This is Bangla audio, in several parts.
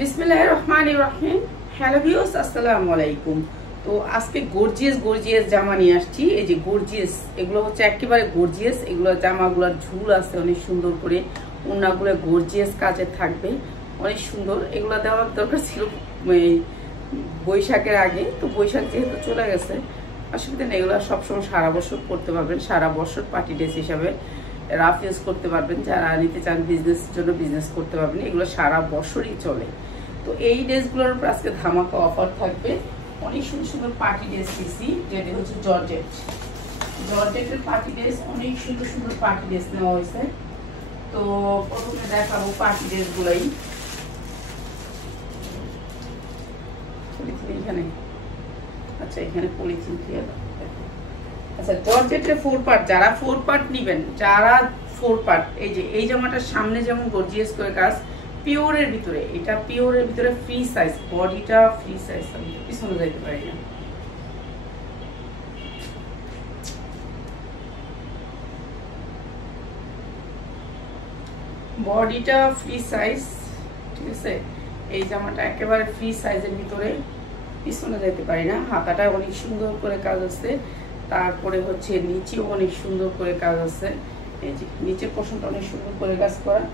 বিসমিল্লাহির রহমানির রহিম। হ্যালো ভিউয়ার্স, আসসালামু আলাইকুম। তো আজকে গর্জিয়াস জামা নিয়ে আসছি। এই যে গর্জিয়াস, এগুলো হচ্ছে একেবারে গর্জিয়াস। এগুলো জামাগুলোর ঝুল আছে অনেক সুন্দর করে, ওড়নাগুলো গর্জিয়াস কাজের থাকবে, অনেক সুন্দর। এগুলো দেওয়ার দরকার ছিল বৈশাখের আগে, তো বৈশাখ যেহেতু চলে গেছে অসুবিধা নেই। এগুলো সবসময় সারা বছর পরতে পারবেন, সারা বছর পার্টি ড্রেস হিসাবে রাফ ইউজ করতে পারবেন। যারা নিতে চান বিজনেসের জন্য বিজনেস করতে পারবেন, এগুলো সারা বছরই চলে। তো এই ড্রেসগুলোর উপর আজকে ধামাকা অফার থাকবে। অনেক সুন্দর সুন্দর পার্টি ড্রেস দিচ্ছি, যেটা হচ্ছে জর্জেটের পার্টি ড্রেস। অনেক সুন্দর সুন্দর পার্টি ড্রেস নেওয়া হয়েছে। তো প্রথমে দেখাবো পার্টি ড্রেসগুলোই। পলিথিন এখানে, আচ্ছা এখানে পলিথিন ক্লিয়ার। আচ্ছা, জর্জেটের 4 পার্ট, যারা 4 পার্ট নেবেন, যারা 4 পার্ট, এই যে এই জামাটার সামনে যেমন গর্জিয়াস করে কাজ, পিওরের ভিতরে, এটা পিওরের ভিতরে ফ্রি সাইজ, বডিটা ফ্রি সাইজ, আমি পিছনে যাইতে পারি না। বডিটা ফ্রি সাইজ, ঠিক আছে। এই জামাটা একেবারে ফ্রি সাইজের ভিতরে, পিছনে যাইতে পারি না। হাতাটা অনেক সুন্দর করে কাজ আছে, তারপরে হচ্ছে নিচেও অনেক সুন্দর করে কাজ আছে। এই যে নিচের পোর্শনটা অনেক সুন্দর করে কাজ করা।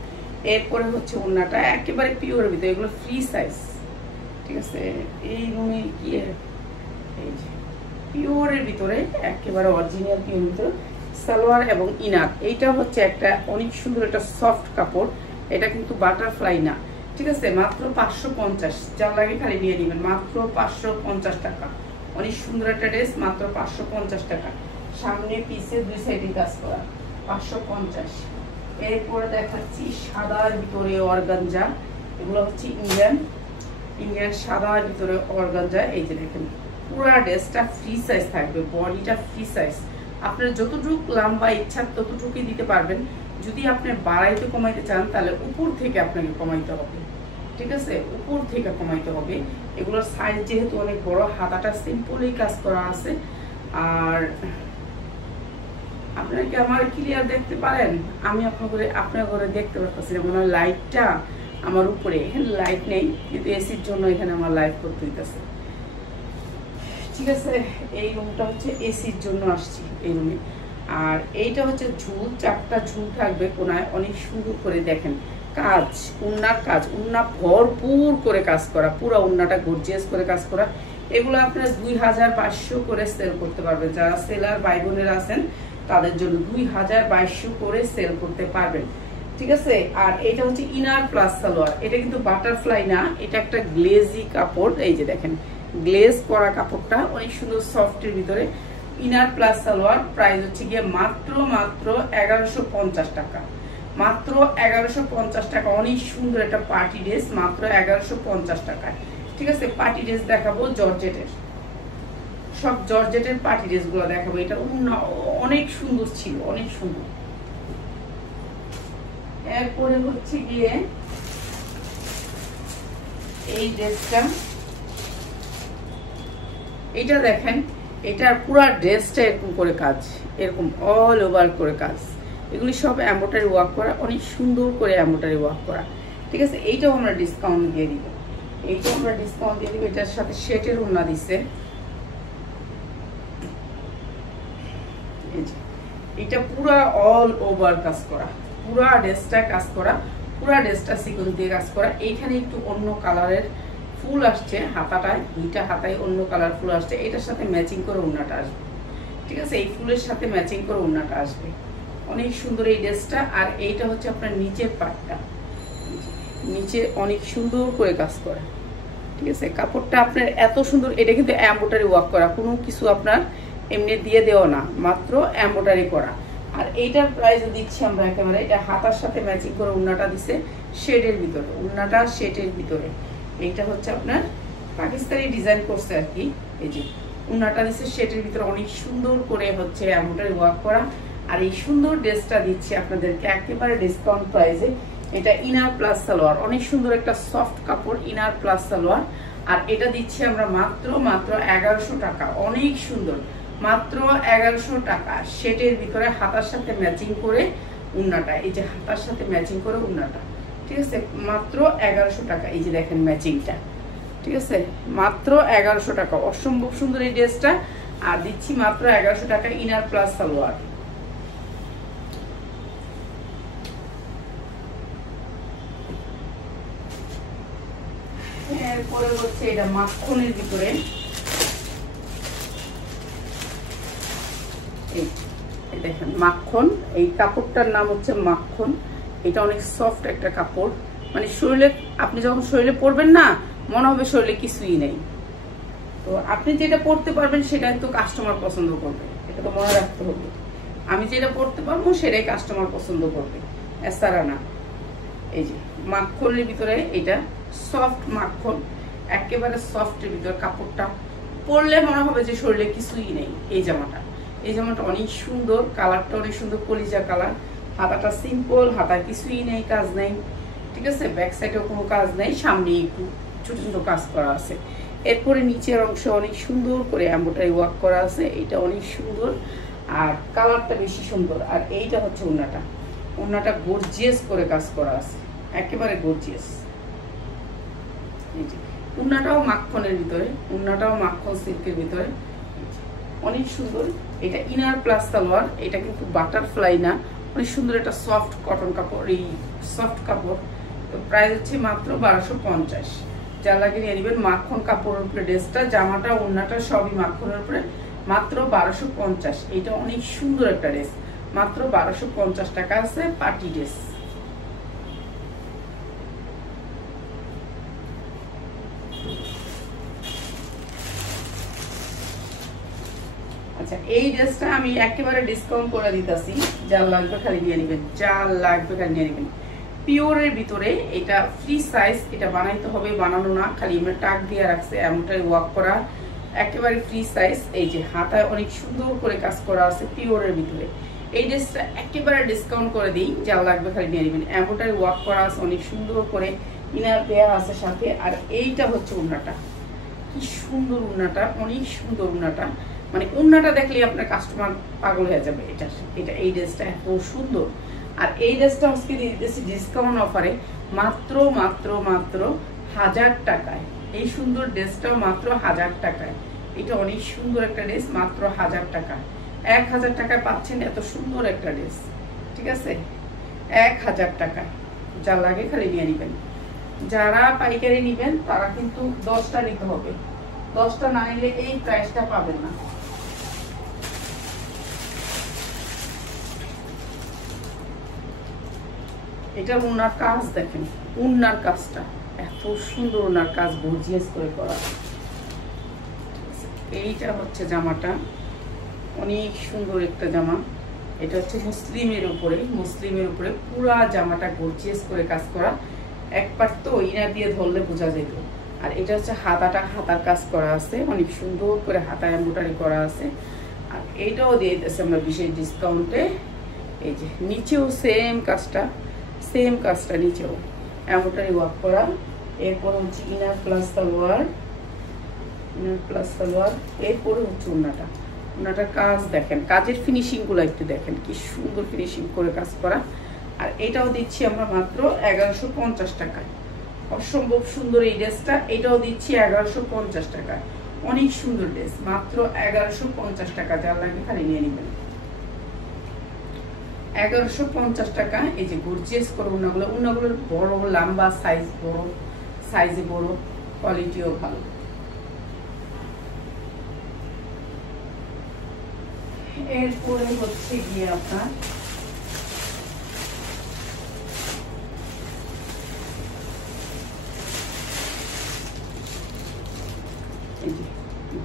এরপরে হচ্ছে ওড়নাটা একেবারে পিওরের ভিতরে, এগুলো ফ্রি সাইজ, ঠিক আছে। এই রুমে গিয়ে এই যে পিওরের ভিতরে, একেবারে অরিজিনাল পিওর ভিতরে সালোয়ার এবং ইনার। এইটা হচ্ছে একটা অনেক সুন্দর একটা সফট কাপড়, এটা কিন্তু বাটারফ্লাই না, ঠিক আছে। মাত্র 550, যার লাগে খালি নিয়ে নেবেন, মাত্র 550 টাকা। অনেক সুন্দর একটা ড্রেস, মাত্র 550 টাকা। সামনে পিছে দুই সাইডে কাজ করা, 550। এরপরে দেখাচ্ছি সাদার ভিতরে অর্গানজা। এগুলো হচ্ছে ইন্ডিয়ান সাদার ভিতরে অর্গানজা। এই যে দেখেন, পুরো ড্রেসটা ফ্রি সাইজ থাকবে, বডিটা ফ্রি সাইজ। আপনার যতটুকু লম্বা ইচ্ছা ততটুকুই দিতে পারবেন। যদি আপনি বাড়াইতে কমাইতে চান, তাহলে উপর থেকে আপনাকে কমাইতে হবে, ঠিক আছে, উপর থেকে কমাইতে হবে। এগুলোর সাইজ যেহেতু অনেক বড়, হাতাটা সিম্পলি কাজ করা আছে। আর আপনারা কি আমার ক্লিয়ার দেখতে পারেন? আমি আপনার ঘরে দেখতে পাচ্ছি না, মনে হয় লাইটটা আমার উপরে। এখানে লাইট নেই, কিন্তু এসির জন্য এখানে আমার লাইট করতে দিতেছে, ঠিক আছে। এই রুমটা হচ্ছে এসির জন্য আসছি এই রুমে। আর এইটা হচ্ছে ঝুল, 4টা ঝুল থাকবে কোনায়, অনেক সুন্দর করে দেখেন কাজ, ওড়নার কাজ, ওড়না ভরপুর করে কাজ করা, পুরো ওড়নাটা গর্জিয়াস করে কাজ করা। এগুলো আপনারা 2500 করে সেল করতে পারবেন। যারা সেলার ভাই বোনেরা আছেন তাদের জন্য 2200 করে সেল করতে পারবেন, ঠিক আছে। আর এটা হচ্ছে ইনার প্লাস সালোয়ার। এটা কিন্তু বাটারফ্লাই না, এটা একটা গ্লেজি কাপড়। এই যে দেখেন গ্লেজ করা কাপড়টা, অনেক সুন্দর সফটের ভিতরে। ইনার প্লাস সালোয়ার, প্রাইস হচ্ছে গিয়ে মাত্র 1150 টাকা, মাত্র 1150 টাকা। অনেক সুন্দর একটা পার্টি ড্রেস, মাত্র 1150 টাকায়, ঠিক আছে। পার্টি ড্রেস দেখাবো জর্জেটের, সব জর্জেটের পার্টি ড্রেস গুলো দেখাবো। এটা অনেক সুন্দর ছিল, অনেক সুন্দর। এরপরে হচ্ছে গিয়ে এই ড্রেসটা, এটা দেখেন, এটার পুরো ড্রেসটা এরকম করে কাজ, এরকম অল ওভার করে কাজ। এগুলি সব এমব্রয়ডারি ওয়ার্ক করা, অনেক সুন্দর করে এমব্রয়ডারি ওয়ার্ক করা, ঠিক আছে। এইটাও আমরা ডিসকাউন্ট দিয়ে দিব, এইটাও আমরা ডিসকাউন্ট দিয়ে দিব। এটার সাথে সেটের ওড়না দিছে। এটা পুরা অল ওভার কাজ করা, পুরা ড্রেসটা কাজ করা, পুরা ড্রেসটা সিকোয়েন্স দিয়ে কাজ করা। এইখানে একটু অন্য কালারের ফুল আসছে, হাতাটায় দুইটা হাতায় অন্য কালার ফুল আসছে। এটার সাথে ম্যাচিং করে ওড়নাটা আসবে, ঠিক আছে। এই ফুলের সাথে ম্যাচিং করে ওড়নাটা আসবে, অনেক সুন্দর এই ড্রেসটা। আর এইটা হচ্ছে আপনার নিচের পাটটা, নিচে অনেক সুন্দর করে কাজ করা, ঠিক আছে। কাপড়টা আপনার এত সুন্দর, এটা কিন্তু এমব্রয়ডারি ওয়ার্ক করা, কোনো কিছু আপনার এমনি দিয়ে দেওয়া না, মাত্র এমব্রয়ডারি করা। আর এইটার প্রাইস দিচ্ছি আমরা একেবারে, এটা হাতার সাথে ম্যাচিং করে ওড়নাটা দিছে শেডের ভিতরে, ওড়নাটা শেডের ভিতরে। এইটা হচ্ছে আপনার পাকিস্তানি ডিজাইন করছে আর কি। এই যে ওড়নাটা দিচ্ছে শেডের ভিতরে, অনেক সুন্দর করে হচ্ছে এমব্রয়ডারি ওয়ার্ক করা। আর এই সুন্দর ড্রেসটা দিচ্ছি আপনাদেরকে একেবারে ডিসকাউন্ট প্রাইসে। এটা ইনার প্লাস সালোয়ার, অনেক সুন্দর একটা সফট কাপড়, ইনার প্লাস সালোয়ার। আর এটা দিচ্ছি আমরা মাত্র 1100 টাকা, অনেক সুন্দর, মাত্র 1100 টাকা। শেডের ভিতরে হাতার সাথে ম্যাচিং করে ওড়নাটা, এই যে হাতার সাথে ম্যাচিং করে ওড়নাটা, ঠিক আছে, মাত্র 1100 টাকা। এই যে দেখেন ম্যাচিংটা, ঠিক আছে, মাত্র 1100 টাকা। অসম্ভব সুন্দর এই ড্রেসটা, আর দিচ্ছি মাত্র 1100 টাকা ইনার প্লাস সালোয়ার। এরপরে হচ্ছে এটা মাখনের ভিতরে, দেখেন মাখন, এই কাপড়টার নাম হচ্ছে মাখন। এটা অনেক সফট একটা কাপড়, মানে শরীরে আপনি যখন শরীরে পরবেন না মনে হবে শরীরে কিছুই নেই। তো আপনি যেটা পরতে পারবেন সেটাই তো কাস্টমার পছন্দ করবে, এটা তো মনে রাখতে হবে। আমি যেটা পরতে পারবো সেটাই কাস্টমার পছন্দ করবে, এছাড়া না। এই যে মাখনের ভিতরে, এটা সফট মাখন, একেবারে সফটের ভিতরে কাপড়টা পরলে মনে হবে যে শরীরে কিছুই নেই। এই জামাটা অনেক সুন্দর, কালারটা অনেক সুন্দর, কলিজা কালার। হাতাটা সিম্পল, হাতায় কিছুই নেই, কাজ নেই, ঠিক আছে। ব্যাক সাইডেও কোনো কাজ নেই, সামনে একটু ছোট ছোট কাজ করা আছে। এরপরে নিচের অংশে অনেক সুন্দর করে এমব্রয়ডারি ওয়ার্ক করা আছে, এটা অনেক সুন্দর, আর কালারটা বেশি সুন্দর। আর এইটা হচ্ছে ওড়নাটা গর্জিয়াস করে কাজ করা আছে, একেবারে গর্জিয়াস। ওড়নাটাও মাখনের ভিতরে, ওড়নাটাও মাখন সিল্কের ভিতরে, অনেক সুন্দর। এটা ইনার প্লাস সালোয়ার, এটা কিন্তু বাটারফ্লাই না, অনেক সুন্দর একটা সফট কটন কাপড়, এই সফট কাপড়। তো প্রাইস হচ্ছে মাত্র 1250। যা লাগে নিয়ে নেবেন। মাখন কাপড়ের উপরে ড্রেসটা, জামাটা ওড়নাটা সবই মাখনের উপরে, মাত্র 1250। এটা অনেক সুন্দর একটা ড্রেস, মাত্র 1250 টাকা আছে, পার্টি ড্রেস। আচ্ছা, এই ড্রেসটা আমি একেবারে ডিসকাউন্ট করে দিতেছি, যার লাগবে খালি নিয়ে নেবেন, যার লাগবে খালি নিয়ে নেবেন। পিওরের ভিতরে, এটা ফ্রি সাইজ, এটা বানাইতে হবে, বানানো না, খালি এমনি টাক দিয়ে রাখছে, এমনটাই ওয়ার্ক করা, একেবারে ফ্রি সাইজ। এই যে হাতায় অনেক সুন্দর করে কাজ করা আছে পিওরের ভিতরে। এই ড্রেসটা একেবারে ডিসকাউন্ট করে দিই, যার লাগবে খালি নিয়ে নেবেন। এমনটাই ওয়ার্ক করা আছে অনেক সুন্দর করে, ইনার দেয়া আছে সাথে। আর এইটা হচ্ছে ওড়নাটা, কি সুন্দর ওড়নাটা, অনেক সুন্দর ওড়নাটা, মানে ওড়নাটা দেখলে আপনার কাস্টমার পাগল হয়ে যাবে। এটা এই ড্রেসটা এত সুন্দর। আর এই ড্রেসটা আজকে দিয়ে দিতেছি ডিসকাউন্ট অফারে, মাত্র 1000 টাকায়। এই সুন্দর ড্রেসটাও মাত্র 1000 টাকায়। এটা অনেক সুন্দর একটা ড্রেস, মাত্র 1000 টাকা। 1000 টাকায় পাচ্ছেন এত সুন্দর একটা ড্রেস, ঠিক আছে, 1000 টাকা। যা লাগে খালি নিয়ে নেবেন। যারা পাইকারি নেবেন তারা কিন্তু 10টা নিতে হবে, 10টা না নিলে এই প্রাইসটা পাবেন না। এটা ওনার কাজ দেখেন, ওনার কাজটা এত সুন্দর, ওনার কাজ গর্জিয়াস করে করা। এইটা হচ্ছে জামাটা, অনেক সুন্দর একটা জামা। এটা হচ্ছে মুসলিমের উপরে পুরা জামাটা গর্জিয়াস করে কাজ করা। এক পার্ট তো ইনার দিয়ে ধরলে বোঝা যেত। আর এটা হচ্ছে হাতার কাজ করা আছে, অনেক সুন্দর করে হাতা এমব্রয়ডারি করা আছে। আর এইটাও দিয়ে দিতেছে আমরা বিশেষ ডিসকাউন্টে। এই যে নিচেও সেম কাজটা নিচেও এমব্রয়ডারি ওয়ার্ক করা। এরপর হচ্ছে ইনার প্লাস সালোয়ার, এরপরে হচ্ছে ওড়নাটার কাজ দেখেন, কাজের ফিনিশিং গুলো একটু দেখেন, কি সুন্দর ফিনিশিং করে কাজ করা। আর এটাও দিচ্ছি আমরা মাত্র 1150 টাকায়। অসম্ভব সুন্দর এই ড্রেসটা, এটাও দিচ্ছি 1150 টাকায়। অনেক সুন্দর ড্রেস, মাত্র 1150 টাকা। যার লাগে খালি নিয়ে নেবেন। 1150 টাকা। এই যে গর্জিয়াস করে ওড়নাগুলোর বড় লম্বা সাইজে বড়, কোয়ালিটিও ভালো। এরপরে হচ্ছে গিয়ে আপনার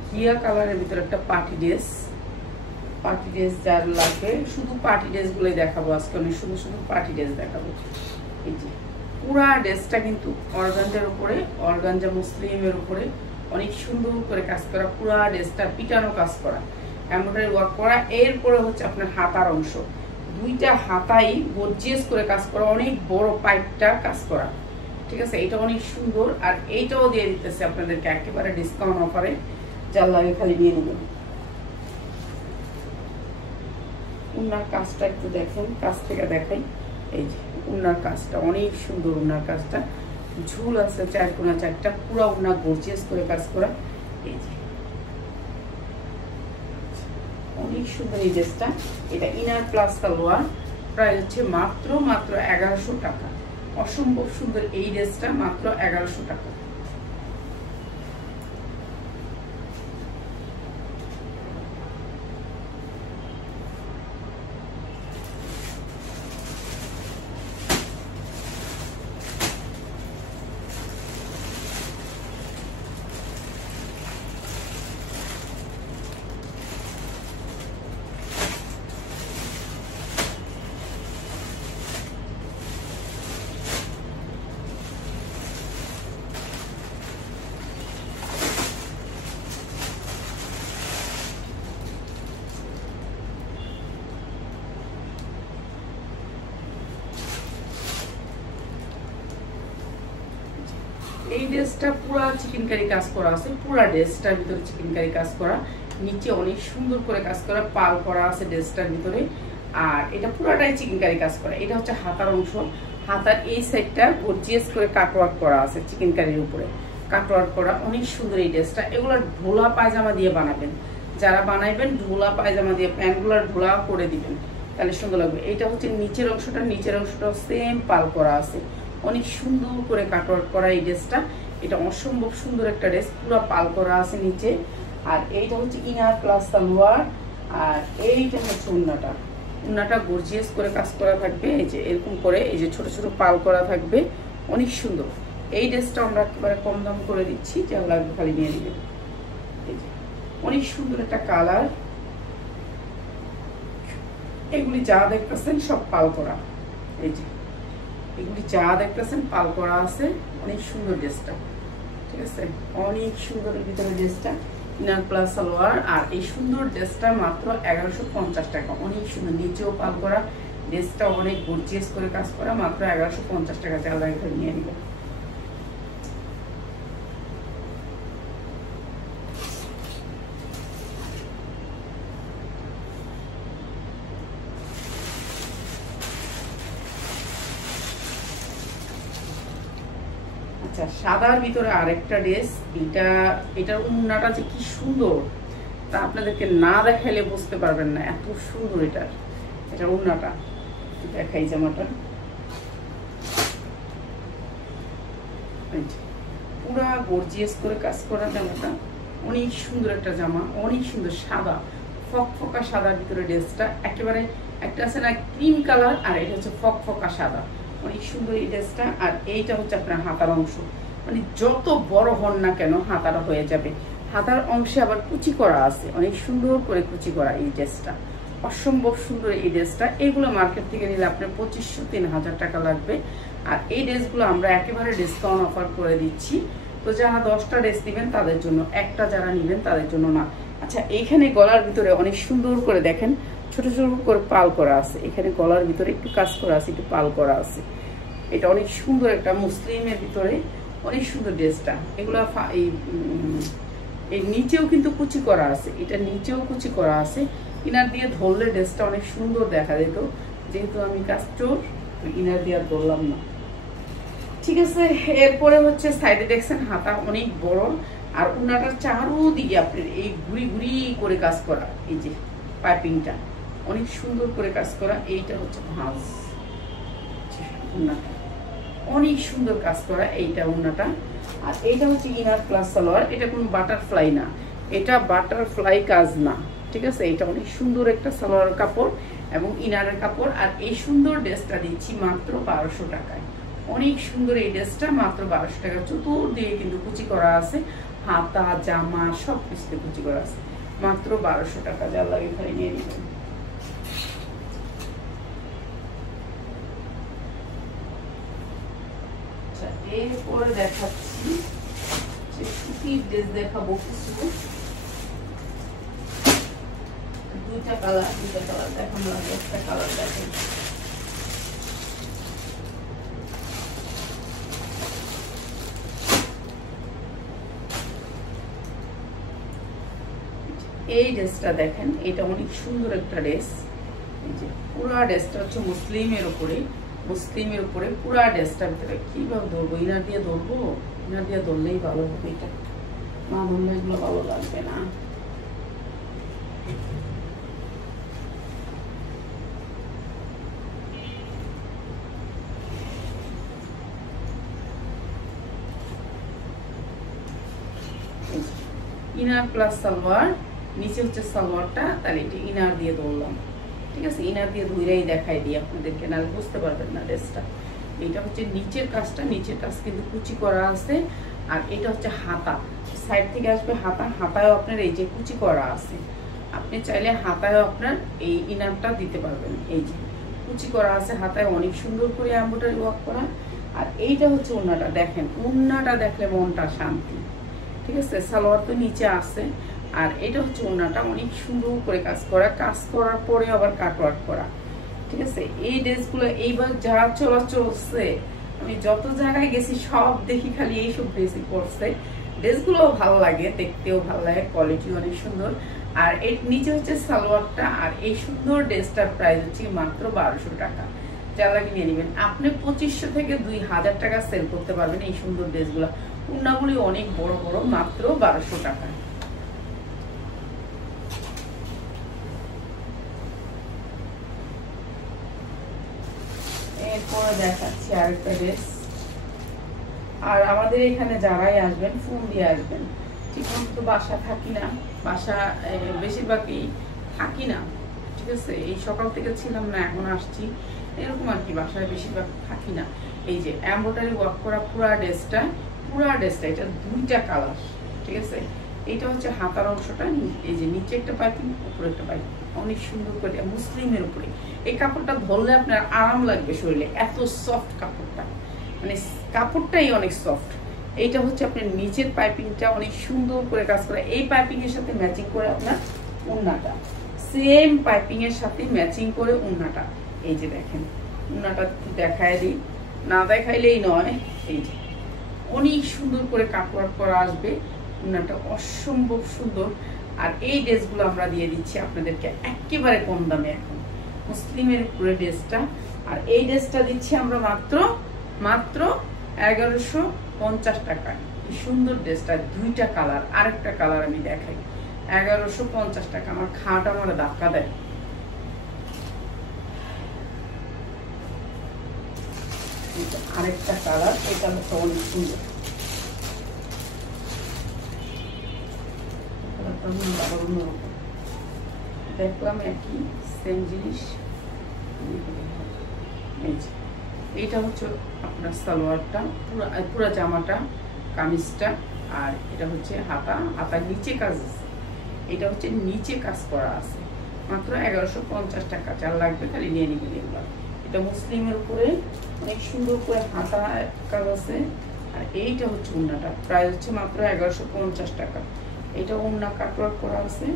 ঘিয়া কালারের ভিতরে একটা পার্টি ড্রেস, যার লাগবে শুধু পার্টি ড্রেস গুলোই দেখাবো আজকে, আমি শুধু পার্টি ড্রেস দেখাবো। এই যে পুরা ড্রেসটা কিন্তু অর্গানজার উপরে, অর্গানজা মুসলিমের উপরে অনেক সুন্দর করে কাজ করা, পুরা ড্রেসটা পিটানো কাজ করা, এমব্রয়ডারি ওয়ার্ক করা। এরপরে হচ্ছে আপনার হাতার অংশ, দুইটা হাতাই গর্জিয়াস করে কাজ করা, অনেক বড় পাইপটা কাজ করা, ঠিক আছে। এটা অনেক সুন্দর। আর এইটাও দিয়ে দিতেছে আপনাদেরকে একেবারে ডিসকাউন্ট অফারে, যার লাগে খালি নিয়ে নেবেন। ওনার কাজটা একটু দেখেন, কাছ থেকে দেখাই। এই যে উন্নার কাজটা অনেক সুন্দর, উন্নার কাজটা ঝুল আছে 4 কোনা 4টা, পুরো উন্না গর্জিয়াস করে কাজ করা। এই যে অনেক সুন্দর এই ড্রেসটা। এটা ইনার প্লাস সালোয়ার, প্রাইস হচ্ছে মাত্র 1100 টাকা। অসম্ভব সুন্দর এই ড্রেসটা, মাত্র 1100 টাকা। এই ড্রেসটা পুরো চিকেনকারি কাজ করা আছে, পুরো ড্রেসটার ভিতরে চিকেনকারি কাজ করা, নিচে অনেক সুন্দর করে কাজ করা, পাল করা আছে ড্রেসটার ভিতরে। আর এটা পুরোটাই চিকেনকারি কাজ করা। এটা হচ্ছে হাতার অংশ, হাতার এই সাইডটা গর্জিয়াস করে কাটওয়ার্ক করা আছে, চিকেনকারির উপরে কাটওয়ার্ক করা, অনেক সুন্দর এই ড্রেসটা। এগুলো ঢোলা পায়জামা দিয়ে বানাবেন, যারা বানাইবেন ঢোলা পায়জামা দিয়ে প্যান্টগুলোর ঢোলা করে দিবেন, তাহলে সুন্দর লাগবে। এটা হচ্ছে নিচের অংশটা, নিচের অংশটা সেম পাল করা আছে, অনেক সুন্দর করে কাটওয়ার্ক করা এই ড্রেসটা। এটা অসম্ভব সুন্দর একটা ড্রেস, পুরো পাল করা আছে নিচে। আর এইটা হচ্ছে ইনার প্লাস সালোয়ার, আর এইটা হচ্ছে উন্নাটা। উন্নাটা গর্জিয়াস করে কাজ করা থাকবে, এই যে এরকম করে, এই যে ছোট ছোট পাল করা থাকবে, অনেক সুন্দর। এই ড্রেসটা আমরা একেবারে কম দাম করে দিচ্ছি, যা লাগবে খালি নিয়ে নেবেন। এই যে অনেক সুন্দর একটা কালার, এগুলি যা দেখতেছেন সব পাল করা, এই যে এগুলি যা দেখতেছেন পাল করা আছে, অনেক সুন্দর ড্রেসটা, ঠিক আছে, অনেক সুন্দর ভিতরে ড্রেসটা, ইনার প্লাস সালোয়ার। আর এই সুন্দর ড্রেসটা মাত্র 1150 টাকা, অনেক সুন্দর, নিচেও পাল করা, ড্রেসটা অনেক গর্জিয়াস করে কাজ করা, মাত্র 1150 টাকা। চাল এখানে নিয়ে নেবেন। আচ্ছা, সাদার ভিতরে আরেকটা ড্রেস, এটার উন্নাটা যে কি সুন্দর তা আপনাদেরকে না দেখাইলে বুঝতে পারবেন না, এত সুন্দর এটার উন্নাটা। দেখাই জামাটা, পুরা গর্জিয়াস করে কাজ করা জামাটা, অনেক সুন্দর একটা জামা, অনেক সুন্দর সাদা, ফকফকা সাদার ভিতরে ড্রেসটা, একেবারে একটা আছে না ক্রিম কালার, আর এটা হচ্ছে ফকফকা সাদা, অনেক সুন্দর এই ড্রেসটা। আর এইটা হচ্ছে আপনার হাতার অংশ, মানে যত বড় হন না কেন হাতাটা হয়ে যাবে। হাতার অংশে আবার কুচি করা আছে, অনেক সুন্দর করে কুচি করা এই ড্রেসটা, অসম্ভব সুন্দর এই ড্রেসটা। এইগুলো মার্কেট থেকে নিলে আপনার 2500-3000 টাকা লাগবে। আর এই ড্রেসগুলো আমরা একেবারে ডিসকাউন্ট অফার করে দিচ্ছি। তো যারা 10টা ড্রেস নেবেন তাদের জন্য, একটা যারা নেবেন তাদের জন্য না। আচ্ছা, এইখানে গলার ভিতরে অনেক সুন্দর করে দেখেন ছোট ছোট করে পাল করা আছে, এখানে গলার ভিতরে একটু কাজ করা আছে, একটু পাল করা আছে। এটা অনেক সুন্দর একটা মুসলিমের ভিতরে অনেক সুন্দর ড্রেসটা। এগুলো এই নিচেও কিন্তু কুচি করা আছে, এটা নিচেও কুচি করা আছে। ইনার দিয়ে ধরলে ড্রেসটা অনেক সুন্দর দেখা যেত, যেহেতু আমি কাস্টর ইনার দিয়ে ধরলাম না, ঠিক আছে। এরপরে হচ্ছে সাইডে দেখছেন হাতা অনেক বড়, আর উনাটার চারোদিকে আপনার এই ঘুরি ঘুরি করে কাজ করা, এই যে পাইপিংটা অনেক সুন্দর করে কাজ করা। এইটা হচ্ছে ভাঁজ, উন্নাটা অনেক সুন্দর কাজ করা, এইটা উন্নাটা। আর এইটা হচ্ছে ইনার প্লাস সালোয়ার, এটা কোনো বাটারফ্লাই না, এটা বাটারফ্লাই কাজ না, ঠিক আছে। এটা অনেক সুন্দর একটা সালোয়ার কাপড় এবং ইনারের কাপড়। আর এই সুন্দর ড্রেসটা দিচ্ছি মাত্র 1200 টাকায়, অনেক সুন্দর এই ড্রেসটা মাত্র 1200 টাকা। চতুর্দিকে কিন্তু কুচি করা আছে, হাতা জামা সব কিছুতে কুচি করা আছে, মাত্র 1200 টাকা। যা লাগে খালি নিয়ে নেবেন। এরপরে দেখাচ্ছি যে সুতির ড্রেস দেখাবো কিছু, দুইটা কালার দেখানো লাগে, একটা কালার দেখেন। এই ড্রেসটা দেখেন, এটা অনেক সুন্দর একটা ড্রেস, এই যে পুরো ড্রেসটা হচ্ছে মুসলিমের উপরে, মুসলিমের উপরে পুরা ড্রেসটার ভিতরে কিভাবে ধরবো, ইনার দিয়ে ধরবো, ইনার দিয়ে ধরলেই ভালো হবে, এটা না ধরলে এগুলো ভালো লাগবে না। ইনার প্লাস সালোয়ার, নিচে হচ্ছে সালোয়ারটা, তাহলে এটা ইনার দিয়ে ধরলাম, ঠিক আছে। ইনার দিয়ে ধুইরাই দেখাই দিই আপনাদেরকে, নাহলে বুঝতে পারবেন না ড্রেসটা। এটা হচ্ছে নিচের কাজটা, নিচের কাজ কিন্তু কুচি করা আছে। আর এটা হচ্ছে হাতা, সাইড থেকে আসবে হাতা, হাতায়ও আপনার এই যে কুচি করা আছে। আপনি চাইলে হাতায়ও আপনার এই ইনারটা দিতে পারবেন, এই যে কুচি করা আছে হাতায়, অনেক সুন্দর করে এমব্রয়ডারি ওয়ার্ক করা। আর এইটা হচ্ছে ওড়নাটা, দেখেন ওড়নাটা দেখলে মনটা শান্তি, ঠিক আছে। সালোয়ার তো নিচে আছে, আর এটা হচ্ছে ওড়নাটা, অনেক সুন্দর করে কাজ করা, কাজ করার পরে আবার কাটওয়ার্ক করা, ঠিক আছে। এই ড্রেসগুলো এইবার যা চলছে, আমি যত জায়গায় গেছি সব দেখি খালি এইসব ড্রেসই পরছে। ড্রেসগুলো ভালো লাগে, দেখতেও ভালো লাগে, কোয়ালিটি অনেক সুন্দর। আর এর নিচে হচ্ছে সালোয়ারটা, আর এই সুন্দর ড্রেসটার প্রাইস হচ্ছে মাত্র 1200 টাকা। যা লাগে নিয়ে নেবেন। আপনি 2500 থেকে 2000 টাকা সেল করতে পারবেন এই সুন্দর ড্রেসগুলো। ওড়নাগুলি অনেক বড় বড়, মাত্র 1200 টাকা। এরপরে দেখাচ্ছি আরেকটা ড্রেস। আর আমাদের এখানে যারাই আসবেন ফোন দিয়ে আসবেন, ঠিকমতো তো বাসা থাকি না, বাসা বেশিরভাগই থাকি না, ঠিক আছে। এই সকাল থেকে ছিলাম না, এখন আসছি, এরকম আর কি, বাসায় বেশিরভাগ থাকি না। এই যে এমব্রয়ডারি ওয়ার্ক করা পুরা ড্রেসটা, এটা 2টা কালার, ঠিক আছে। এইটা হচ্ছে হাতার অংশটা, এই যে নিচে একটা পাইপিং, উপরে একটা পাইপিং, অনেক সুন্দর করে মুসলিমের উপরে। এই কাপড়টা ধরলে আপনার আরাম লাগবে শরীরে, এত সফট কাপড়টা, মানে কাপড়টাই অনেক সফট। এইটা হচ্ছে আপনার নিচের পাইপিংটা অনেক সুন্দর করে কাজ করা, এই পাইপিং এর সাথে ম্যাচিং করে আপনার ওড়নাটা, সেম পাইপিং এর সাথে ম্যাচিং করে ওড়নাটা। এই যে দেখেন ওড়নাটা দেখায় দিই, না দেখাইলেই নয়, এই যে অনেক সুন্দর করে কাটওয়ার্ক করা আসবে, ওড়নাটা অসম্ভব সুন্দর। আর এই ড্রেসগুলো আমরা দিয়ে দিচ্ছি আপনাদেরকে একেবারে কম দামে, এখন মুসলিমের উপরে ড্রেসটা। আর এই ড্রেসটা দিচ্ছি আমরা মাত্র 1150 টাকা। এই সুন্দর ড্রেসটা 2টা কালার, আরেকটা কালার আমি দেখাই, 1150 টাকা। আমার খাটা আমার ধাক্কা দেয়। আরেকটা কালার, এই কালারটা অনেক সুন্দর, দেখলাম একই সেম জিনিস। এইটা হচ্ছে আপনার সালোয়ারটা, পুরা জামাটা, কামিজটা। আর এটা হচ্ছে হাতার নিচে কাজ আছে, এটা হচ্ছে নিচে কাজ করা আছে, মাত্র 1150 টাকা। যার লাগবে খালি নিয়ে নিবেন এগুলো। এটা মুসলিমের উপরে অনেক সুন্দর করে হাতা কাজ আছে। আর এইটা হচ্ছে ওড়নাটা, প্রাইস হচ্ছে মাত্র 1150 টাকা। এটা ওড়না কাটওয়ার্ক করা আছে,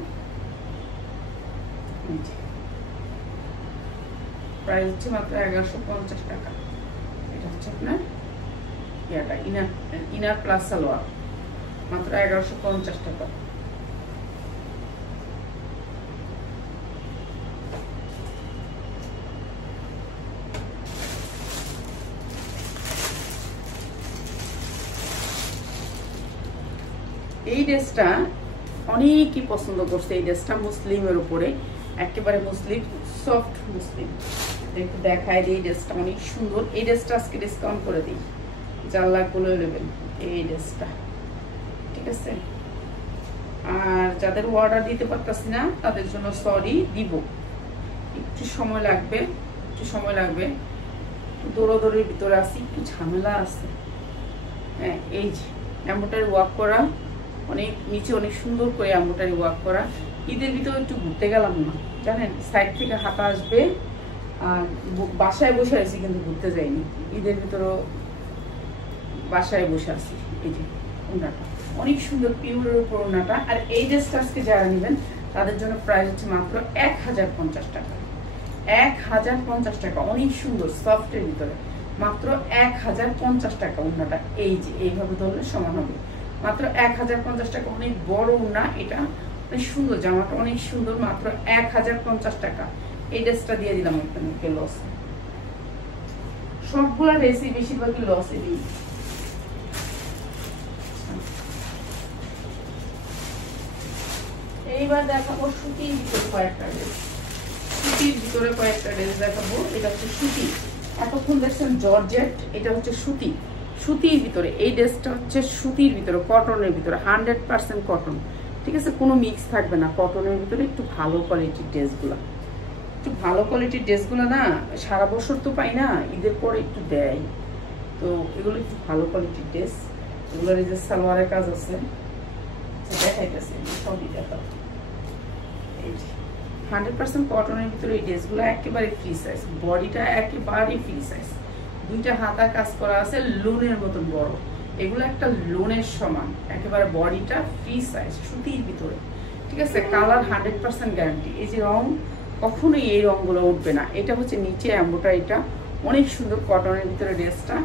প্রাইস হচ্ছে মাত্র 1150 টাকা। এটা হচ্ছে আপনার ইয়াটা ইনার প্লাস সালোয়ার, মাত্র 1150 টাকা। এই ড্রেসটা অনেকই পছন্দ করছে, এই ড্রেসটা মুসলিমের উপরে, একেবারে মুসলিম, সফট মুসলিম। একটু দেখায় দিই, ড্রেসটা অনেক সুন্দর। এই ড্রেসটা আজকে ডিসকাউন্ট করে দিই, যার লাগগুলো নেবেন এই ড্রেসটা, ঠিক আছে। আর যাদের অর্ডার দিতে পারতাছি না তাদের জন্য সরি, দিব, একটু সময় লাগবে, দৌড়াদৌড়ির ভিতরে আছি, একটু ঝামেলা আছে। হ্যাঁ, এই যে এমব্রয়ডারি ওয়ার্ক করা, অনেক নিচে অনেক সুন্দর করে এমব্রয়ডারি ওয়ার্ক করা। ঈদের ভিতরে একটু ঘুরতে গেলাম না, জানেন, সাইড থেকে হাতা আসবে। আর বাসায় বসে আছি, কিন্তু ঘুরতে যাইনি। ঈদের ভিতরেও বাসায় বসে আছি। এই যে ওড়নাটা অনেক সুন্দর, পিওরের উপর ওড়নাটা। আর এই ড্রেসটা আজকে যারা নেবেন তাদের জন্য প্রাইস হচ্ছে মাত্র 1050 টাকা। 1050 টাকা, অনেক সুন্দর সফটের ভিতরে, মাত্র 1050 টাকা ওড়নাটা। এই যে এইভাবে ধরলে সমান হবে, মাত্র 1050 টাকা। অনেক বড় ওড়না, এটা অনেক সুন্দর, জামাটা অনেক সুন্দর, মাত্র 1050 টাকা। এই ড্রেসটা দিয়ে দিলাম আপনাদেরকে লস। সবগুলা রেসি বেশিরভাগই লসে দিই। এইবার দেখাবো সুতির ভিতরে কয়েকটা ড্রেস। সুতির ভিতরে কয়েকটা ড্রেস দেখাবো। এটা হচ্ছে সুতি, এতক্ষণ দেখছেন জর্জেট, এটা হচ্ছে সুতি। সুতির ভিতরে এই ড্রেসটা হচ্ছে সুতির ভিতরে, কটনের ভিতরে, 100% কটন, ঠিক আছে, কোনো মিক্স থাকবে না। কটনের ভিতরে একটু ভালো কোয়ালিটির ড্রেসগুলো, একটু ভালো কোয়ালিটির ড্রেসগুলো না সারা বছর তো পাই না, ঈদের পরে একটু দেয়, তো এগুলো একটু ভালো কোয়ালিটির ড্রেস। এগুলোর এই যে সালোয়ারের কাজ আছে, দেখাইতেছে সবই দেখাবো। এই যে 100% কটনের ভিতরে এই ড্রেসগুলো একেবারে ফ্রি সাইজ, বডিটা একেবারে ফ্রি সাইজ, দুইটা হাতা কাজ করা আছে লোনের মতন বড়, এগুলো একটা লোনের সমান, একেবারে বডিটা ফ্রি সাইজ সুতির ভিতরে, ঠিক আছে। Colour 100% guarantee. এই যে রং, কখনোই এই রংগুলো উঠবে না। এটা হচ্ছে নিচে এমব্রয়ডারিটা অনেক সুন্দর কটনের ভিতরে ড্রেসটা,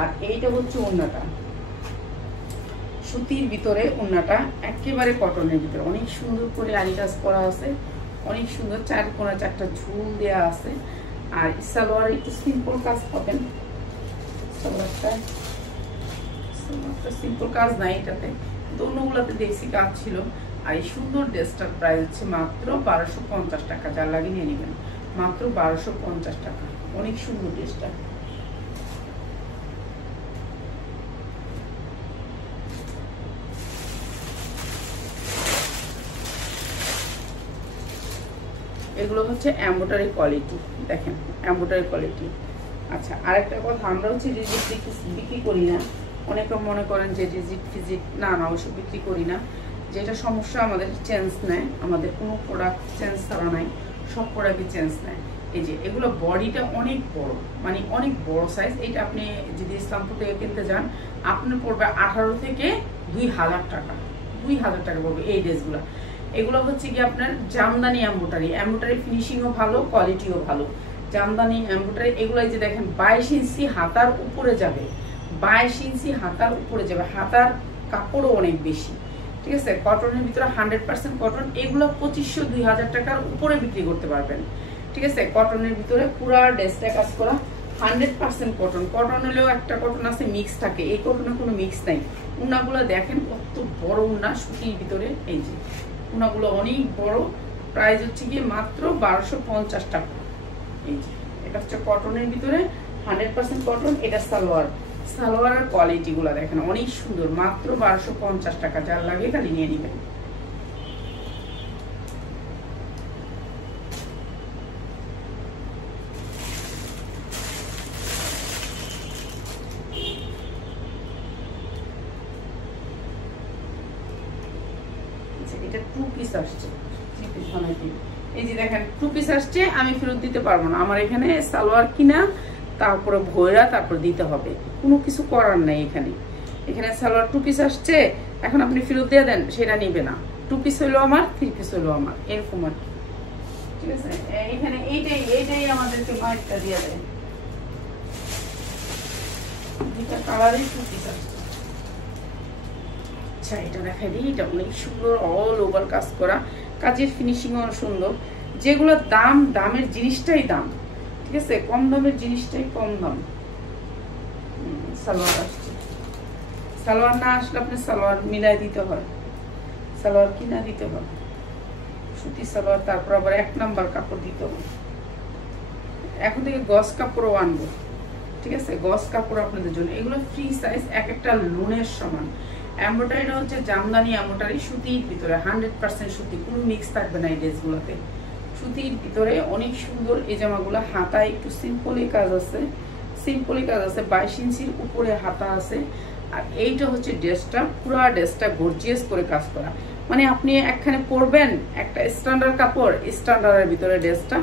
আর এইটা হচ্ছে ওড়নাটা সুতির ভিতরে, ওড়নাটা একেবারে কটনের ভিতরে অনেক সুন্দর করে আরি কাজ করা আছে, অনেক সুন্দর চার কোনা চারটা ঝুল দেওয়া আছে। আর সালোয়ার একটু সিম্পল কাজ পাবেন, সালোয়ারটা সিম্পল কাজ নাই এটাতে, অন্যগুলোতে দেখছি কাজ ছিল। আর এই সুন্দর ড্রেসটার প্রাইস হচ্ছে মাত্র 1250 টাকা, যার লাগে নিয়ে নেবেন, মাত্র 1250 টাকা। অনেক সুন্দর ড্রেসটা। এগুলো হচ্ছে এমব্রয়ডারি কোয়ালিটি, দেখেন এমব্রয়ডারি কোয়ালিটি। আচ্ছা, আরেকটা কথা, আমরা হচ্ছে রিজিট বিক্রি করি না। অনেকে মনে করেন যে রিজিট ফিজিট, না না, ওইসব বিক্রি করি না। যেটা সমস্যা আমাদের চেঞ্জ নেয়, আমাদের কোনো প্রোডাক্ট চেঞ্জ করা নাই, সব প্রোডাক্টই চেঞ্জ নেয়। এই যে এগুলো বডিটা অনেক বড়, মানে অনেক বড় সাইজ। এইটা আপনি যদি ইসলামপুর থেকে কিনতে যান, আপনার পড়বে 18 থেকে 2000 টাকা, 2000 টাকা পড়বে এই ড্রেসগুলো। এগুলো হচ্ছে কি আপনার জামদানি এমব্রয়ডারি, এমব্রয়ডারি ফিনিশিংও ভালো, কোয়ালিটিও ভালো, জামদানি এমব্রয়ডারি। এগুলো যে দেখেন 22 ইঞ্চি হাতার উপরে যাবে, 22 ইঞ্চি হাতার উপরে যাবে, হাতার কাপড়ও অনেক বেশি, ঠিক আছে। কটনের ভিতরে 100% কটন। এগুলো 2500-2000 টাকার উপরে বিক্রি করতে পারবেন, ঠিক আছে। কটনের ভিতরে পুরা ড্রেসটা কাজ করা 100% কটন। কটন হলেও একটা কটন আছে মিক্স থাকে, এই কটনে কোনো মিক্স নাই। উনাগুলো দেখেন কত বড় উনা সুতির ভিতরে, এই যে উনাগুলো অনেক বড়। প্রাইস হচ্ছে গিয়ে মাত্র 1250 টাকা। এই যে এটা হচ্ছে কটনের ভিতরে 100% কটন। এটা সালোয়ার, সালোয়ারের কোয়ালিটি গুলা দেখেন অনেক সুন্দর, মাত্র 1250 টাকা, যার লাগে খালি নিয়ে নেবেন। এটা 2 পিস আসছে, 3 পিস বানাইতে। এই যে দেখেন 2 পিস আসছে, আমি ফেরত দিতে পারবো না। আমার এখানে সালোয়ার কিনা, তারপরে ভয়রা, তারপর দিতে হবে, কোনো কিছু করার নাই এখানে। এখানে সালোয়ার 2 পিস আসছে, এখন আপনি ফেরত দিয়ে দেন, সেটা নিবে না। 2 পিস হলো আমার, 3 পিস হলো আমার, এরকম আর কি, ঠিক আছে। এখানে এইটাই আমাদেরকে মাইকটা দিয়ে দেয়, দুটা কালারই 2 পিস আসছে। আচ্ছা, এটা দেখাই দিই, এটা অনেক সুন্দর, অল ওভার কাজ করা, কাজের ফিনিশিংও সুন্দর। যেগুলো দাম, দামের জিনিসটাই দাম, ঠিক আছে, কম দামের জিনিসটাই কম দাম। সালোয়ার আসছে, সালোয়ার না আসলে আপনি সালোয়ার মিলাই দিতে হয়, সালোয়ার কিনা দিতে হয়, সুতি সালোয়ার, তারপর আবার 1 নাম্বার কাপড় দিতে হয়। এখন থেকে গস কাপড়ও আনবো, ঠিক আছে, গস কাপড় আপনাদের জন্য। এগুলো ফ্রি সাইজ, এক একটা লোনের সমান। এমব্রয়ডারিটা হচ্ছে জামদানি এমব্রয়ডারি, সুতির ভিতরে 100% সুতি, কোনো মিক্স থাকবে না এই ড্রেসগুলোতে। সুতির ভিতরে অনেক সুন্দর এই জামাগুলো। হাতায় একটু সিম্পলি কাজ আছে, সিম্পলি কাজ আছে, 22 ইঞ্চির উপরে হাতা আছে। আর এইটা হচ্ছে ড্রেসটা, পুরো ড্রেসটা গর্জিয়াস করে কাজ করা, মানে আপনি একখানে পরবেন, একটা স্ট্যান্ডার্ড কাপড়, স্ট্যান্ডার্ডের ভিতরে ড্রেসটা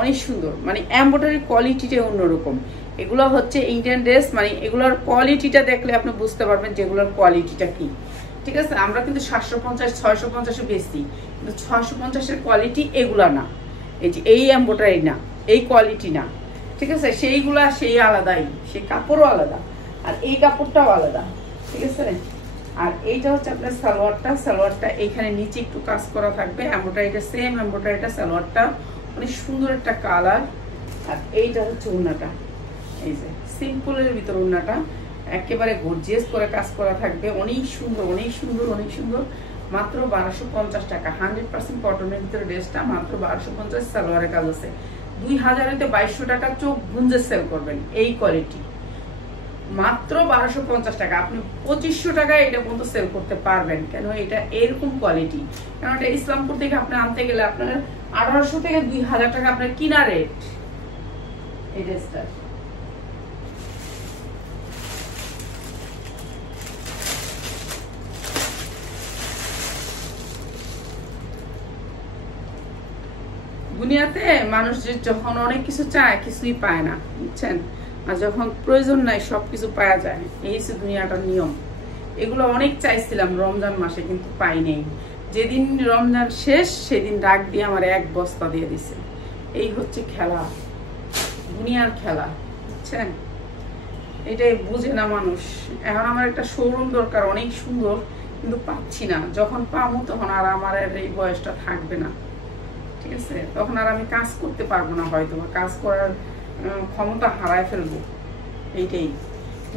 অনেক সুন্দর, মানে এমব্রয়ডারি কোয়ালিটিটা অন্যরকম। এগুলো হচ্ছে ইন্ডিয়ান ড্রেস, মানে এগুলোর কোয়ালিটিটা দেখলে আপনি বুঝতে পারবেন যে এগুলোর কোয়ালিটিটা কি, ঠিক আছে। আমরা কিন্তু 750-650 বেশি, কিন্তু 650-এর কোয়ালিটি এগুলা না, এই যে এই এমব্রয়ডারি না, এই কোয়ালিটি না, ঠিক আছে। সেইগুলা সেই আলাদাই, সেই কাপড়ও আলাদা, আর এই কাপড়টাও আলাদা, ঠিক আছে। আর এইটা হচ্ছে আপনার সালোয়ারটা, সালোয়ারটা এইখানে নিচে একটু কাজ করা থাকবে, এমব্রয়ডারিটা সেম এমব্রয়ডারিটা, সালোয়ারটা অনেক সুন্দর একটা কালার। আর এইটা হচ্ছে ওড়নাটা, এই যে সিম্পলের ভিতর ওড়নাটা একেবারে গর্জিয়াস করে কাজ করা থাকবে, অনেক সুন্দর অনেক সুন্দর অনেক সুন্দর। মাত্র 1250 টাকা, 100% কটনের ভিতরে ড্রেসটা মাত্র 1250। সালোয়ারের কাজ আছে। 2000 হইতে 2200 টাকা চোখ গুঞ্জে সেল করবেন এই কোয়ালিটি। মাত্র 1250 টাকা, আপনি 2500 টাকায় এটা পর্যন্ত সেল করতে পারবেন। কেন এটা এরকম কোয়ালিটি, কারণ এটা ইসলামপুর থেকে আপনি আনতে গেলে আপনার 1800 থেকে 2000 টাকা আপনার কিনা রেট এই ড্রেসটা। দুনিয়াতে মানুষ যখন অনেক কিছু চায় কিছুই পায় না, বুঝছেন? আর যখন প্রয়োজন নাই সবকিছু পাওয়া যায়, এই হচ্ছে দুনিয়াটার নিয়ম। এগুলো অনেক চাইছিলাম রমজান মাসে, কিন্তু পাই নাই। যেদিন রমজান শেষ সেদিন ডাক দিয়ে আমার 1 বস্তা দিয়ে দিছে। এই হচ্ছে খেলা, দুনিয়ার খেলা, বুঝছেন? এটাই বুঝে না মানুষ। এখন আমার একটা শোরুম দরকার, অনেক সুন্দর, কিন্তু পাচ্ছি না। যখন পাবো তখন আর আমার এই বয়সটা থাকবে না, ঠিক আছে? তখন আর আমি কাজ করতে পারবো না, হয়তো কাজ করার ক্ষমতা হারায় ফেলবো। এইটাই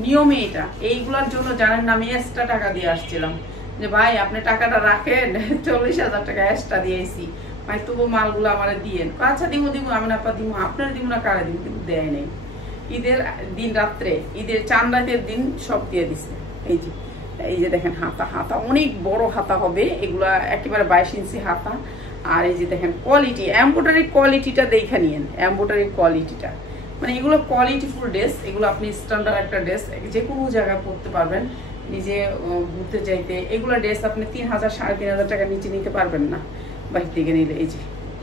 নিয়মে এটা। এইগুলোর জন্য জানেন না, আমি এক্সট্রা টাকা দিয়ে আসছিলাম যে ভাই আপনি টাকাটা রাখেন, 40,000 টাকা এক্সট্রা দিয়েছি ভাই, তবু মালগুলো আমার দিয়েন। আচ্ছা দিব দিব, আমি না দিব, আপনার দিব না কারা দিব, কিন্তু দেয় নেই। ঈদের দিন রাত্রে, ঈদের চাঁদ রাতের দিন সব দিয়ে দিছে। এই যে দেখেন হাতা, হাতা অনেক বড় হাতা হবে, এগুলা একেবারে 22 ইঞ্চি হাতা। আর এই যে দেখেন কোয়ালিটি, এমব্রয়ডারি কোয়ালিটিটা দেখে নিয়েন, এমব্রয়ডারি কোয়ালিটিটা, মানে এগুলো কোয়ালিটিফুল ড্রেস। এগুলো আপনি স্ট্যান্ডার্ড একটা ড্রেস যে কোনো জায়গায় পরতে পারবেন, নিজে ঘুরতে যাইতে। এগুলো ড্রেস আপনি 3000 3500 টাকার নিচে নিতে পারবেন না বাহির থেকে নিলে। এই যে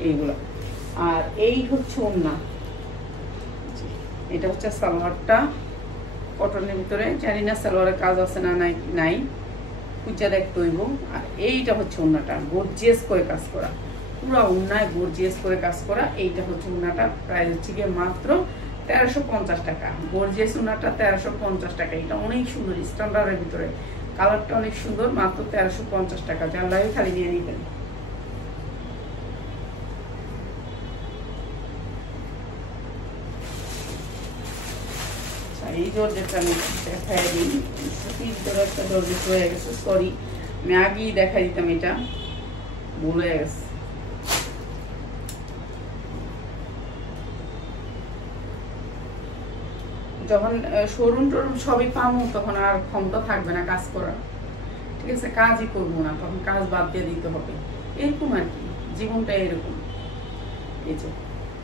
এইগুলো। আর এই হচ্ছে ওড়না, এটা হচ্ছে সালোয়ারটা কটনের ভিতরে। জানি না সালোয়ারের কাজ আছে না নাই, খুঁজা দেখতে হইব। আর এইটা হচ্ছে ওড়নাটা, গর্জিয়াস করে কাজ করা, পুরো ওড়নায় গর্জিয়াস করে কাজ করা। এইটা হচ্ছে ওড়নাটা, প্রাইস হচ্ছে গিয়ে মাত্র 1350 টাকা। গর্জিয়াস ওড়নাটা 1350 টাকা। এটা অনেক সুন্দর, স্ট্যান্ডার্ডের ভিতরে, কালারটা অনেক সুন্দর, মাত্র 1350 টাকা। যার লাগে খালি নিয়ে নিবেন। এই জর্জেটটা আমি দেখাই দিই, ভিতরে একটা জর্জেট হয়ে গেছে, সরি আমি আগেই দেখা দিতাম, এটা ভুল হয়ে গেছে। যখন শোরুম টোরুম সবই পাবো তখন আর ক্ষমতা থাকবে না কাজ করার, ঠিক আছে? কাজই করবো না, তখন কাজ বাদ দিয়ে দিতে হবে। এরকম আর কি, জীবনটা এরকম। এই যে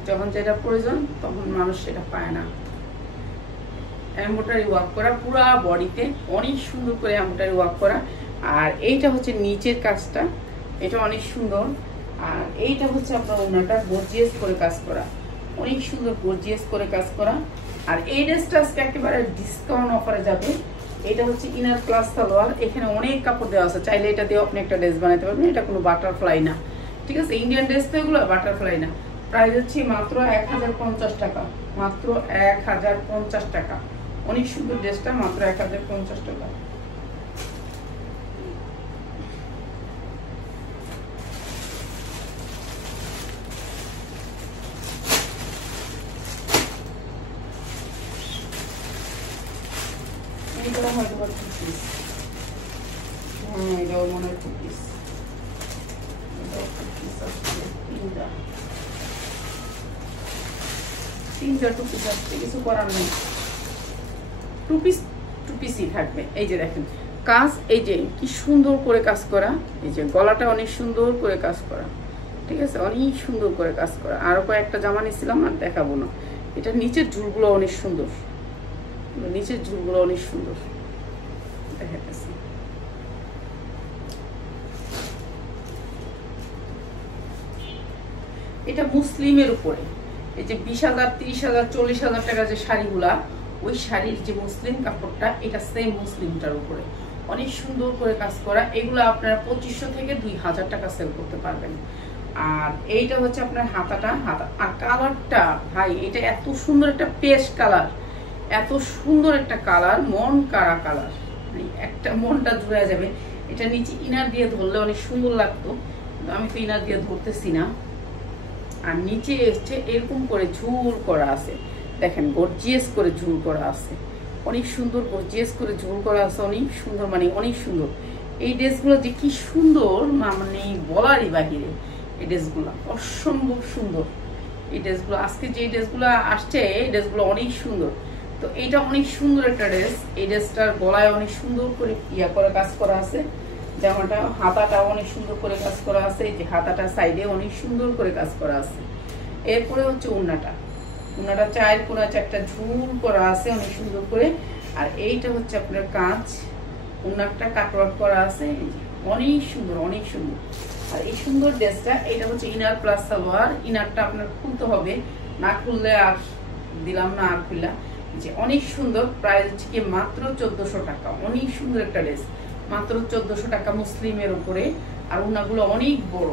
যখন যেটা প্রয়োজন তখন মানুষ সেটা পায় না। এমব্রয়ডারি ওয়ার্ক করা পুরা বডিতে, অনেক সুন্দর করে এমব্রয়ডারি ওয়ার্ক করা। আর এইটা হচ্ছে নিচের কাজটা, এটা অনেক সুন্দর। আর এইটা হচ্ছে আপনার ওড়নাটা গর্জিয়াস করে কাজ করা, অনেক সুন্দর গর্জিয়াস করে কাজ করা। আর এই ড্রেসটা আজকে একেবারে ডিসকাউন্ট অফারে যাবে। এটা হচ্ছে ইনার ক্লাস সালোয়ার, এখানে অনেক কাপড় দেওয়া আছে, চাইলে এটা দিয়ে আপনি একটা ড্রেস বানাতে পারবেন। এটা কোনো বাটারফ্লাই না, ঠিক আছে? ইন্ডিয়ান ড্রেস তো এগুলো, বাটারফ্লাই না। প্রাইস হচ্ছে মাত্র 1050 টাকা, মাত্র 1050 টাকা। অনেক সুন্দর ড্রেসটা, মাত্র 1050 টাকা। এইটা হয়তো বা 2 পিস, হ্যাঁ এটাও মনে হয় 2 পিস। তিনটা 2 পিস আসছে, কিছু করার নেই। 2 পিসই থাকবে। এই যে দেখেন কাজ, এই যে কি সুন্দর করে কাজ করা, এই যে গলাটা অনেক সুন্দর করে কাজ করা, ঠিক আছে? অনেক সুন্দর করে কাজ করা। আরো কয়েকটা জামা নিয়েছিলাম, আর দেখাবো না। এটা নিচের ঝুলগুলো অনেক সুন্দর, নিচের ঝুলগুলো অনেক সুন্দর দেখাচ্ছে। এটা মুসলিমের উপরে, এই যে 20,000 30,000 40,000 টাকা যে শাড়িগুলা, ওই শাড়ির যে মুসলিম কাপড়টা, এটা সেম মুসলিমটার উপরে অনেক সুন্দর করে কাজ করা। এগুলো আপনারা 2500 থেকে 2000 টাকা সেল করতে পারবেন। আর এইটা হচ্ছে আপনার হাতাটা, হাতা। আর কালারটা ভাই, এটা এত সুন্দর একটা পেস্ট কালার, এত সুন্দর একটা কালার, মন কারা কালার, একটা মনটা জুড়ে যাবে। এটা নিচে ইনার দিয়ে ধরলে অনেক সুন্দর লাগতো, কিন্তু আমি তো ইনার দিয়ে ধরতেছি না। আর নিচে এসছে এরকম করে ঝুল করা আছে, দেখেন গর্জিয়াস করে ঝুল করা আছে, অনেক সুন্দর গর্জিয়াস করে ঝুল করা আছে, অনেক সুন্দর, মানে অনেক সুন্দর। এই ড্রেসগুলো যে কি সুন্দর মানে বলারই বাহিরে। এই ড্রেসগুলো অসম্ভব সুন্দর। এই ড্রেসগুলো আজকে যে ড্রেসগুলো আসছে এই ড্রেসগুলো অনেক সুন্দর। তো এইটা অনেক সুন্দর একটা ড্রেস। এই ড্রেসটার গলায় অনেক সুন্দর করে ইয়া করে কাজ করা আছে, জামাটা হাতাটা অনেক সুন্দর করে কাজ করা আছে, এই যে হাতাটা সাইডে অনেক সুন্দর করে কাজ করা আছে। এরপরে হচ্ছে ওড়নাটা, ওড়নাটা 4 কোণা 4টা ঝুল করা আছে অনেক সুন্দর করে। আর এইটা হচ্ছে আপনার কাঁচ, ওড়নাটা কাটওয়ার্ক করা আছে, অনেক সুন্দর অনেক সুন্দর। আর এই সুন্দর ড্রেসটা এটা হচ্ছে ইনার প্লাস সালোয়ার। ইনারটা আপনার খুলতে হবে, না খুললে আর দিলাম না আর খুললা। যে অনেক সুন্দর, প্রাইস হচ্ছে কি মাত্র 1400 টাকা। অনেক সুন্দর একটা ড্রেস, মাত্র 1400 টাকা মুসলিমের উপরে। আর ওড়নাগুলো অনেক বড়,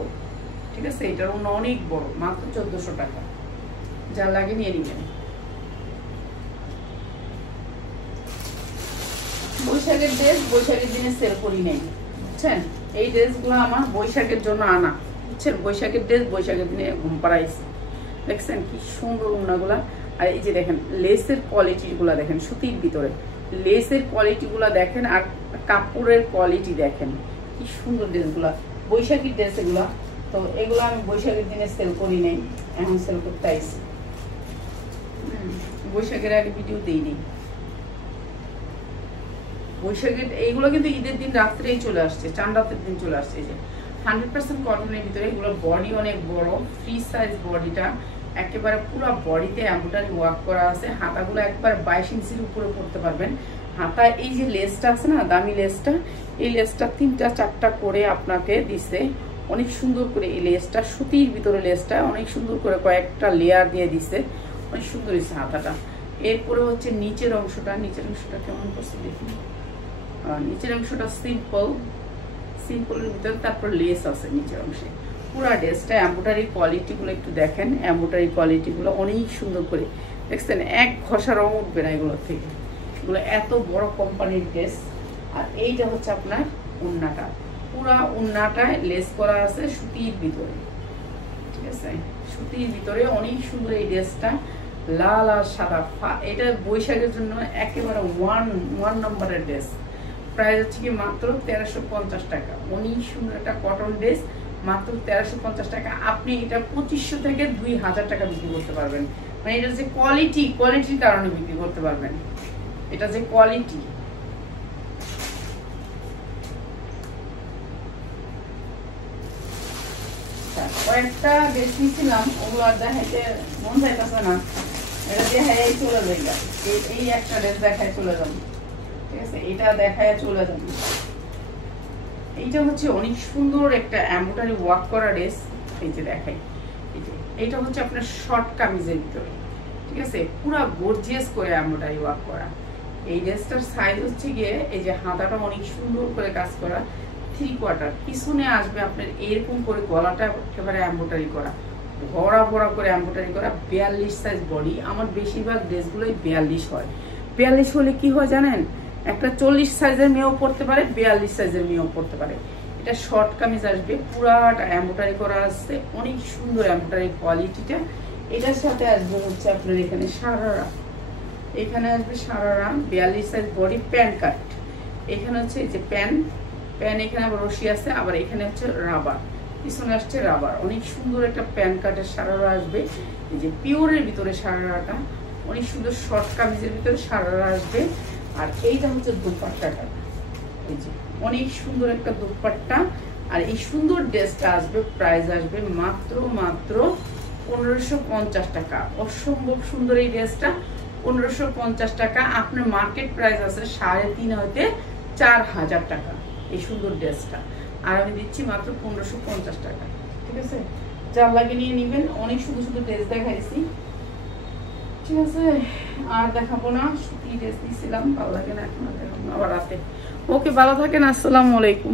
ঠিক আছে, এটার ওড়না অনেক বড়, মাত্র 1400 টাকা। যা লাগে নিয়ে নিবেন। বৈশাখের ড্রেস বৈশাখের দিনে সেল করি নাই, বুঝছেন। এই ড্রেসগুলো আমার বৈশাখের জন্য আনা, বুঝছেন। বৈশাখের ড্রেস বৈশাখের দিনে ঘুম পাড়াইছি। দেখছেন কি সুন্দর ওড়নাগুলা। আর এই যে দেখেন লেসের কোয়ালিটিগুলো দেখেন, সুতির ভিতরে লেসের কোয়ালিটিগুলো দেখেন, আর কাপড়ের কোয়ালিটি দেখেন, কি সুন্দর ড্রেসগুলা, বৈশাখীর ড্রেস এগুলা। তো এগুলো আমি বৈশাখের দিনে সেল করি নাই, এখন সেল করতে আইছি। বৈশাখের আগে ভিডিও দিইনি। বৈশাখের এইগুলো কিন্তু ঈদের দিন রাত্রেই চলে আসছে, চাঁদ রাতের দিন চলে আসছে। যে 100% কটনের ভিতরে, এগুলোর বডি অনেক বড়, ফ্রি সাইজ বডিটা, একেবারে পুরো বডিতে এমব্রয়ডারি ওয়ার্ক করা আছে। হাতাগুলো একবার 22 ইঞ্চির উপরে পড়তে পারবেন। হাতায় এই যে লেসটা আছে না, দামি লেসটা, এই লেসটা 3টা 4টা করে আপনাকে দিছে, অনেক সুন্দর করে। এই লেসটা সুতির ভিতরে, লেসটা অনেক সুন্দর করে কয়েকটা লেয়ার দিয়ে দিছে, অনেক সুন্দর হয়েছে হাতাটা। এরপরে হচ্ছে নিচের অংশটা, নিচের অংশটা কেমন করছে দেখি। নিচের অংশটা সিম্পলের ভিতরে, তারপর লেস আছে নিচের অংশে। পুরা ড্রেসটা এমব্রয়ডারি কোয়ালিটিগুলো একটু দেখেন, এমব্রয়ডারি কোয়ালিটিগুলো অনেক সুন্দর করে দেখছেন, এক ঘষা রং উঠবে না এগুলোর থেকে। এগুলো এত বড় কোম্পানির ড্রেস। আর এইটা হচ্ছে আপনার ওড়নাটা, পুরা ওড়নাটায় লেস করা আছে সুতির ভিতরে, ঠিক আছে, সুতির ভিতরে অনেক সুন্দর এই ড্রেসটা, লাল আর সাদা। এটা বৈশাখের জন্য একেবারে ওয়ান নম্বরের ড্রেস। প্রাইস হচ্ছে কি মাত্র 1350 টাকা। অনেক সুন্দর একটা কটন ড্রেস, মাত্র 1350 টাকা। আপনি এটা 2500 থেকে 2000 টাকা বিক্রি করতে পারবেন। মানে এটা যে কোয়ালিটির কারণে বিক্রি করতে পারবেন। এটা যে কোয়ালিটি, কয়েকটা ড্রেস নিয়েছিলাম, ওগুলো আর দেখাইতে মন চাইতেছে না। এটা দেখাই চলে যাই, এই একটা ড্রেস দেখায় চলে যাবো, ঠিক আছে, এটা দেখায় চলে যাবো। এইটা হচ্ছে অনেক সুন্দর একটা এমব্রয়ডারি ওয়ার্ক করা ড্রেস। এই যে দেখাই, এইটা হচ্ছে আপনার শর্ট কামিজের ভিতরে, ঠিক আছে, পুরা গর্জিয়াস করে এমব্রয়ডারি ওয়ার্ক করা। এই ড্রেসটার সাইজ হচ্ছে গিয়ে, এই যে হাতাটা অনেক সুন্দর করে কাজ করা, 3/4। পিছনে আসবে আপনার এরকম করে, গলাটা একেবারে এমব্রয়ডারি করা, বড় করে এমব্রয়ডারি করা। 42 সাইজ বডি। আমার বেশিরভাগ ড্রেসগুলোই 42 হয়। 42 হলে কি হয় জানেন, একটা 40 সাইজের মেয়েও পড়তে পারে, 42 সাইজের মেয়েও পড়তে পারে। এটা শর্ট কামিজ আসবে, পুরাটা এমব্রয়ডারি করা আসছে, অনেক সুন্দর এমব্রয়ডারি কোয়ালিটিটা। এটার সাথে আসবে হচ্ছে আপনার এখানে সারারা, এখানে আসবে সারারা, 42 সাইজ বডি, প্যান্ট কাট। এখানে হচ্ছে এই যে প্যান, এখানে আবার রশি আছে, আবার এখানে হচ্ছে রাবার, পিছনে আসছে রাবার। অনেক সুন্দর একটা প্যান্ট কাটের সারারা আসবে। এই যে পিওরের ভিতরে সারারাটা, অনেক সুন্দর শর্ট কামিজের ভিতরে সারারা আসবে। আর এইটা হচ্ছে দুপাট্টাটা, এই যে অনেক সুন্দর একটা দুপাট্টা। আর এই সুন্দর ড্রেসটা আসবে, প্রাইস আসবে মাত্র 1550 টাকা। অসম্ভব সুন্দর এই ড্রেসটা, 1550 টাকা। আপনার মার্কেট প্রাইস আছে 3.5 হইতে 4000 টাকা এই সুন্দর ড্রেসটা, আর আমি দিচ্ছি মাত্র 1550 টাকা, ঠিক আছে। যার লাগে নিয়ে নিবেন। অনেক সুন্দর সুন্দর ড্রেস দেখাইছি, ঠিক আছে, আর দেখাবো না। সুতি ড্রেস দিয়েছিলাম, ভালো লাগে না, এখন দেখাবো না, আবার রাতে। ওকে, ভালো থাকেন, আসসালামু আলাইকুম।